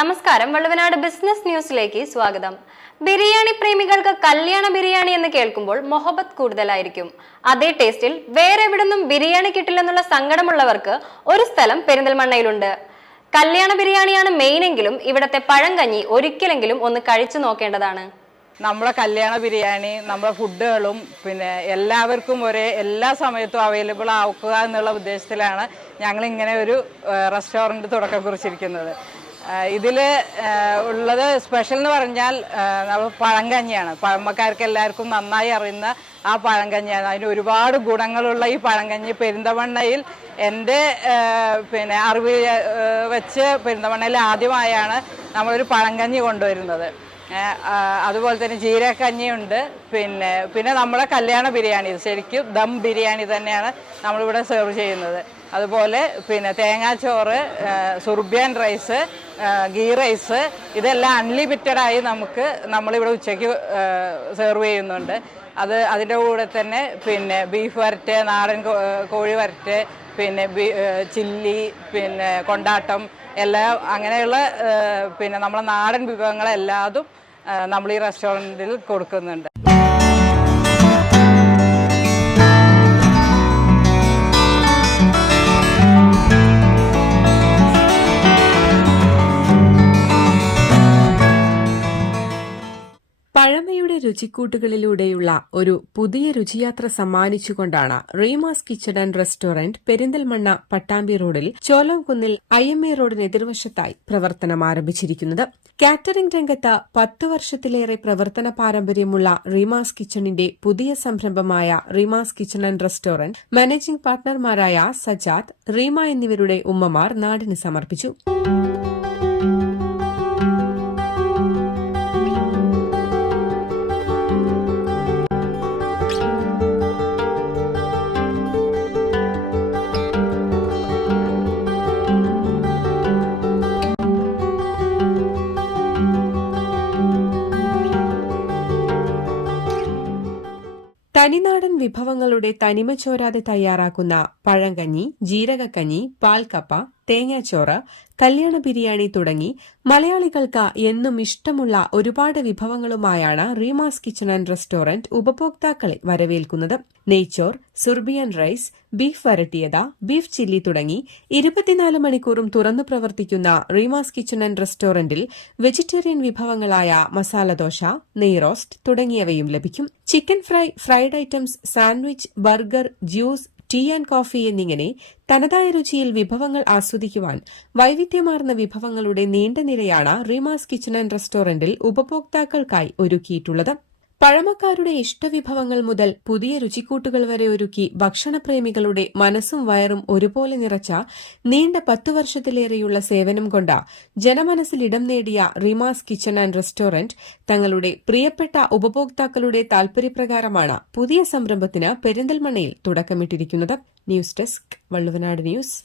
നമസ്കാരം. വള്ളുവനാട് ബിസിനസ് ന്യൂസിലേക്ക് സ്വാഗതം. ബിരിയാണി പ്രേമികൾക്ക് കല്യാണ ബിരിയാണി എന്ന് കേൾക്കുമ്പോൾ മൊഹബത്ത് കൂടുതലായിരിക്കും. അതേ ടേസ്റ്റിൽ വേറെ എവിടുന്നും ബിരിയാണി കിട്ടില്ലെന്നുള്ള സങ്കടമുള്ളവർക്ക് ഒരു സ്ഥലം പെരിന്തൽമണ്ണയിലുണ്ട്. കല്യാണ ബിരിയാണിയാണ് മെയിനെങ്കിലും ഇവിടത്തെ പഴങ്കഞ്ഞി ഒരിക്കലെങ്കിലും ഒന്ന് കഴിച്ചു നോക്കേണ്ടതാണ്. നമ്മളെ കല്യാണ ബിരിയാണി നമ്മളെ ഫുഡുകളും പിന്നെ എല്ലാവർക്കും ഒരേ എല്ലാ സമയത്തും അവൈലബിൾ ആക്കുക എന്നുള്ള ഉദ്ദേശത്തിലാണ് ഞങ്ങൾ ഇങ്ങനെ ഒരു റെസ്റ്റോറന്റ് തുടക്കം കുറിച്ചിരിക്കുന്നത്. ഇതിൽ ഉള്ളത് സ്പെഷ്യൽ എന്ന് പറഞ്ഞാൽ പഴങ്കഞ്ഞിയാണ് പഴമക്കാർക്ക് എല്ലാവർക്കും നന്നായി അറിയുന്ന ആ പഴങ്കഞ്ഞിയാണ് അതിന് ഒരുപാട് ഗുണങ്ങളുള്ള ഈ പഴങ്കഞ്ഞി പെരിന്തമണ്ണയിൽ എന്റെ പിന്നെ അറിവ് വെച്ച് പെരിന്തമണ്ണയിൽ ആദ്യമായാണ് നമ്മളൊരു പഴങ്കഞ്ഞി കൊണ്ടുവരുന്നത്. അതുപോലെ തന്നെ ജീരക്കഞ്ഞിയുണ്ട് പിന്നെ പിന്നെ നമ്മുടെ കല്യാണ ബിരിയാണി ശരിക്കും ദം ബിരിയാണി തന്നെയാണ് നമ്മളിവിടെ സെർവ് ചെയ്യുന്നത്. അതുപോലെ പിന്നെ തേങ്ങാച്ചോറ് സുർബിയൻ റൈസ് ഗീ റൈസ് ഇതെല്ലാം അൺലിമിറ്റഡ് ആയി നമുക്ക് നമ്മളിവിടെ ഉച്ചയ്ക്ക് സെർവ് ചെയ്യുന്നുണ്ട്. അത് അതിന്റെ കൂടെ തന്നെ പിന്നെ ബീഫ് വരട്ട് നാടൻ കോഴി വരട്ട് പിന്നെ ചില്ലി പിന്നെ കൊണ്ടാട്ടം എല്ലാം അങ്ങനെയുള്ള പിന്നെ നമ്മളെ നാടൻ വിഭവങ്ങളെല്ലാതും നമ്മൾ ഈ റെസ്റ്റോറന്റിൽ കൊടുക്കുന്നുണ്ട്. പഴമയുടെ രുചിക്കൂട്ടുകളിലൂടെയുള്ള ഒരു പുതിയ രുചിയാത്ര സമ്മാനിച്ചുകൊണ്ടാണ് Reema's kitchen and restaurant Perinthalmanna Pattambi റോഡിൽ ചോലംകുന്നിൽ ഐ എം എ റോഡിന് എതിർവശത്തായി പ്രവർത്തനം ആരംഭിച്ചിരിക്കുന്നത്. കാറ്ററിംഗ് രംഗത്ത് പത്ത് വർഷത്തിലേറെ പ്രവർത്തന പാരമ്പര്യമുള്ള റീമാസ് കിച്ചണിന്റെ പുതിയ സംരംഭമായ Reema's kitchen and restaurant managing പാർട്ണർമാരായ Sajad Reema എന്നിവരുടെ ഉമ്മമാർ നാടിന് സമർപ്പിച്ചു. തനിനാടൻ വിഭവങ്ങളുടെ തനിമ ചോരാതെ തയ്യാറാക്കുന്ന പഴങ്കഞ്ഞി ജീരകക്കഞ്ഞി പാൽക്കപ്പ തേങ്ങാച്ചോറ് കല്യാണ ബിരിയാണി തുടങ്ങി മലയാളികൾക്ക് എന്നും ഇഷ്ടമുള്ള ഒരുപാട് വിഭവങ്ങളുമായാണ് റീമാസ് കിച്ചൺ ആൻഡ് റെസ്റ്റോറന്റ് ഉപഭോക്താക്കളെ വരവേൽക്കുന്നത്. നെയ്ച്ചോർ സുർബിയൻ റൈസ് ബീഫ് വരട്ടിയത ബീഫ് ചില്ലി തുടങ്ങി ഇരുപത്തിനാല് മണിക്കൂറും തുറന്നു പ്രവർത്തിക്കുന്ന റീമാസ് കിച്ചൺ ആൻഡ് റെസ്റ്റോറന്റിൽ വെജിറ്റേറിയൻ വിഭവങ്ങളായ മസാല ദോശ നെയ് റോസ്റ്റ് തുടങ്ങിയവയും ലഭിക്കും. Chicken fry fried items sandwich burger juice tea and coffee എന്നിങ്ങനെ തനതായ രുചിയിൽ വിഭവങ്ങൾ ആസ്വദിക്കുവാൻ വൈവിധ്യമാർന്ന വിഭവങ്ങളുടെ നീണ്ട നിരയാണ് റീമാസ് കിച്ചൺ ആൻഡ് റെസ്റ്റോറന്റിൽ ഉപഭോക്താക്കൾക്കായി ഒരുക്കിയിട്ടുള്ളത്. പഴമക്കാരുടെ ഇഷ്ടവിഭവങ്ങൾ മുതൽ പുതിയ രുചിക്കൂട്ടുകൾ വരെ ഒരുക്കി ഭക്ഷണപ്രേമികളുടെ മനസ്സും വയറും ഒരുപോലെ നിറച്ച നീണ്ട പത്തു വർഷത്തിലേറെയുള്ള സേവനം കൊണ്ട് ജനമനസ്സിൽ ഇടം നേടിയ റിമാസ് കിച്ചൺ ആൻഡ് റെസ്റ്റോറന്റ് തങ്ങളുടെ പ്രിയപ്പെട്ട ഉപഭോക്താക്കളുടെ താൽപര്യപ്രകാരമാണ് പുതിയ സംരംഭത്തിന് പെരിന്തൽമണ്ണയിൽ തുടക്കമിട്ടിരിക്കുന്നത്. News desk Valluvanad news.